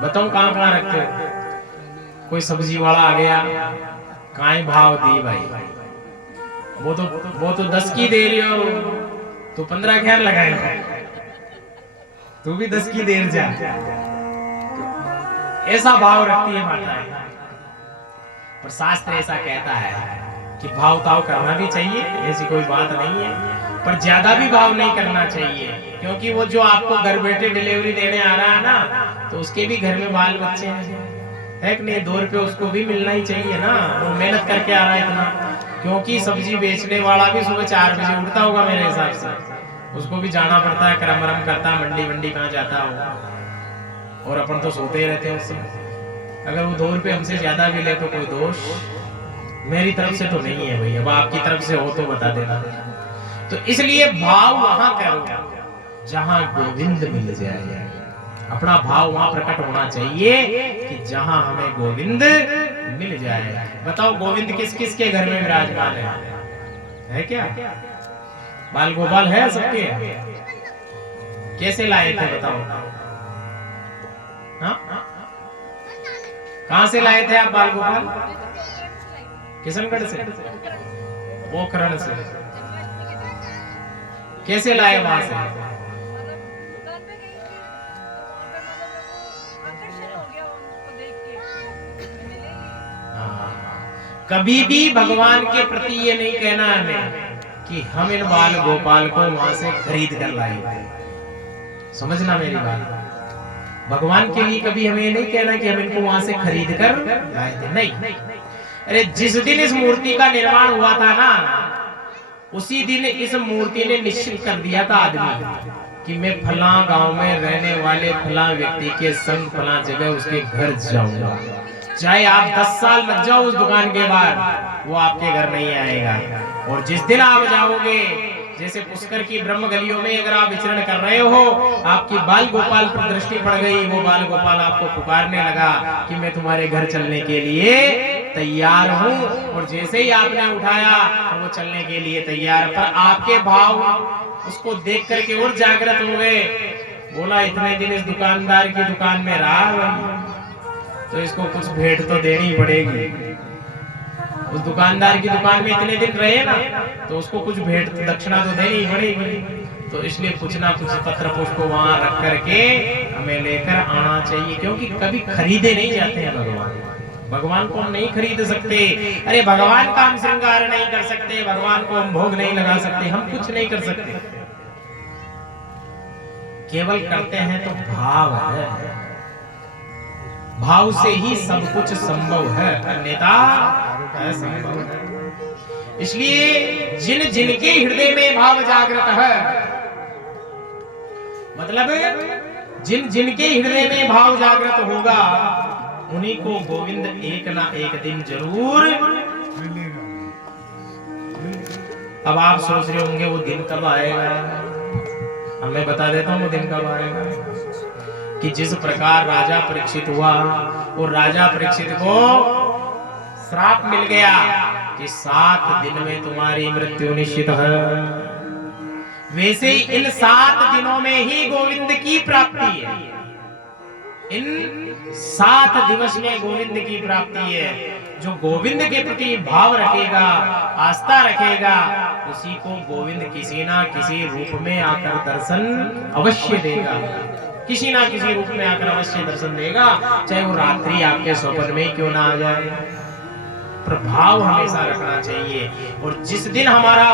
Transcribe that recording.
बताऊं कहाँ कहाँ रखते हो? कोई सब्जी वाला आ गया, काई भाव दी भाई, वो तो 10 की दे रही हो, तो 15 खैर लगाएगा, तू भी 10 की देर जा। ऐसा भाव रखती है माताएं। पर शास्त्र ऐसा कहता है कि भाव ताव करना भी चाहिए, ऐसी कोई बात नहीं है, पर ज्यादा भी भाव नहीं करना चाहिए, क्योंकि वो जो आपको घर बैठे डिलीवरी देने आ रहा है ना, तो उसके भी घर में बाल बच्चे हैं, है कि नहीं? 2 रुपये उसको भी मिलना ही चाहिए ना, वो मेहनत करके आ रहा है इतना। क्योंकि सब्जी बेचने वाला भी सुबह 4 बजे उठता होगा मेरे हिसाब से, उसको भी जाना पड़ता है, क्रम वरम करता है, मंडी वंडी कहाँ जाता होगा, और अपन तो सोते ही रहते हैं उससे। अगर वो 2 रुपये हमसे ज्यादा भी ले तो कोई दोष मेरी तरफ से तो नहीं है भाई, अब आपकी तरफ से हो तो बता देना। तो इसलिए भाव वहां करो जहां गोविंद मिल जाए, अपना भाव वहां प्रकट होना चाहिए कि जहां हमें गोविंद मिल जाए। बताओ गोविंद किस किस के घर में विराजमान है क्या? बाल गोपाल है सबके? कैसे लाए थे बताओ? हाँ, कहां से लाए थे आप बाल गोपाल? किशनगढ़ से, पोखरण से? कैसे लाए वहां से? कभी भी भगवान के प्रति ये नहीं कहना हमें कि हम इन बाल गोपाल को वहां से खरीद कर लाए। समझना मेरी बात, भगवान के लिए कभी हमें नहीं कहना कि हम इनको वहां से खरीद कर लाए थे, नहीं। अरे जिस दिन इस मूर्ति का निर्माण हुआ था ना, उसी दिन इस मूर्ति ने निश्चित कर दिया था आदमी कि मैं फला गांव में रहने वाले फला व्यक्ति के संग फला जगह उसके घर जाऊंगा, चाहे आप 10 साल लग जाओ उस दुकान के बाद, वो आपके घर नहीं आएगा। और जिस दिन आप जाओगे, जैसे पुष्कर की ब्रह्म गलियों में अगर आप विचरण कर रहे हो, आपकी बाल गोपाल पर दृष्टि पड़ गई, वो बाल गोपाल आपको पुकारने लगा कि मैं तुम्हारे घर चलने के लिए तैयार हूँ, और जैसे ही आपने उठाया तो वो चलने के लिए तैयार। पर आपके भाव उसको देख करके और जागृत हो गए, बोला इतने दिन इस दुकानदार की दुकान में रहा तो इसको कुछ भेंट तो देनी पड़ेगी। उस दुकानदार की दुकान में इतने दिन रहे ना, तो उसको कुछ भेंट दक्षिणा तो देनी पड़ेगी। तो इसलिए कुछ ना कुछ पत्र पुष्प वहां रख करके हमें लेकर आना चाहिए, क्योंकि कभी खरीदे नहीं जाते हैं भगवान। भगवान को हम नहीं खरीद सकते। अरे भगवान का हम श्रृंगार नहीं कर सकते, भगवान को हम भोग नहीं लगा सकते, हम कुछ नहीं कर सकते। केवल करते हैं तो भाव है, भाव से ही सब कुछ संभव है, अन्यथा असंभव है। इसलिए जिन जिनके हृदय में भाव जागृत है, मतलब जिन जिनके हृदय में भाव जागृत होगा, उन्हीं को गोविंद एक ना एक दिन जरूर मिलेगा। अब आप सोच रहे होंगे वो दिन कब आएगा? अब मैं बता देता हूँ वो दिन कब आएगा। कि जिस प्रकार राजा परीक्षित हुआ, और राजा परीक्षित को श्राप मिल गया कि 7 दिन में तुम्हारी मृत्यु निश्चित है, वैसे ही इन 7 दिनों में ही गोविंद की प्राप्ति है। इन 7 दिवस में गोविंद की प्राप्ति है। जो गोविंद के प्रति भाव रखेगा, आस्था रखेगा, उसी को गोविंद किसी ना किसी रूप में आकर दर्शन अवश्य देगा, किसी ना किसी रूप में आकर अवश्य दर्शन देगा, चाहे वो रात्रि आपके स्वप्न में क्यों ना आ जाए। प्रभाव हमेशा रखना चाहिए। और जिस दिन हमारा